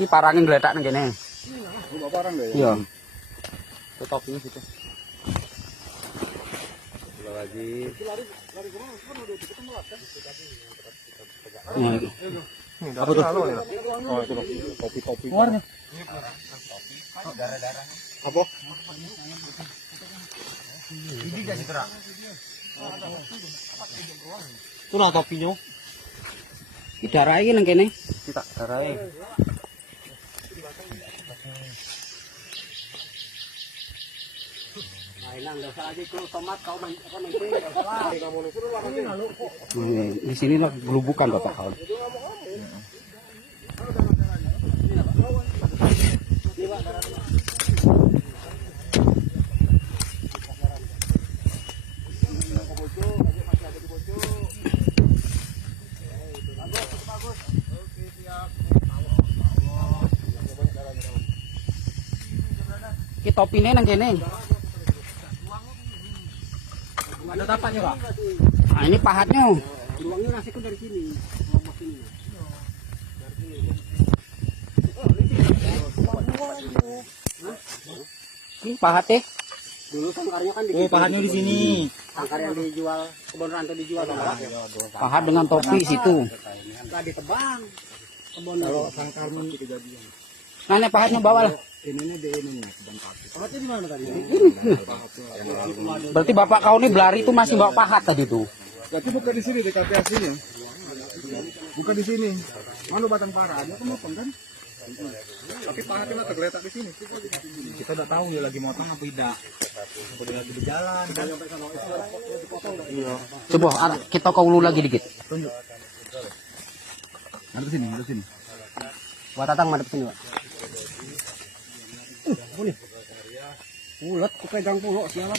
Ini parangin geletak nang kene. Iya. Tetap ini situ. Lagi. Apa tuh? Oh, itu loh. Topi-topi. Warna. Darah-darah. Apa? Ini jadi gerak. Itu lah topinya. Ini darahnya nang kene. Kita darahnya. Di sini lah gelubukan Bapak kawan. Ki topine nang kene. Ada tapaknya, Pak. Nah, ini pahatnya. Luangnya masih dari sini. Ini pahatnya. Dulu sangkarnya kan di sini. Oh, pahatnya di sini. Sangkar yang dijual kebun rantau dijual, Pak. Pahat dengan topi situ. Enggak ditebang. Kebun kalau sangkar ini kejadian. Nah, ini pahatnya bawa lah. Ini kebun pati. Pahatnya di mana tadi? Berarti Bapak kau ini belari itu masih bawa pahat tadi tuh. Tapi bukan di sini DKP aslinya. Bukan di sini. Mana batang parah? Dia kan motong kan? Tapi pahatnya tergeletak di sini. Kita udah tahu dia lagi motong apa tidak. Udah lagi berjalan kan. Coba kita kau ulu lagi dikit. Tunjuk. Ada sini, ada sini. Buat tatang madep sini, Pak. Ulet, ku pegang pulok siapa?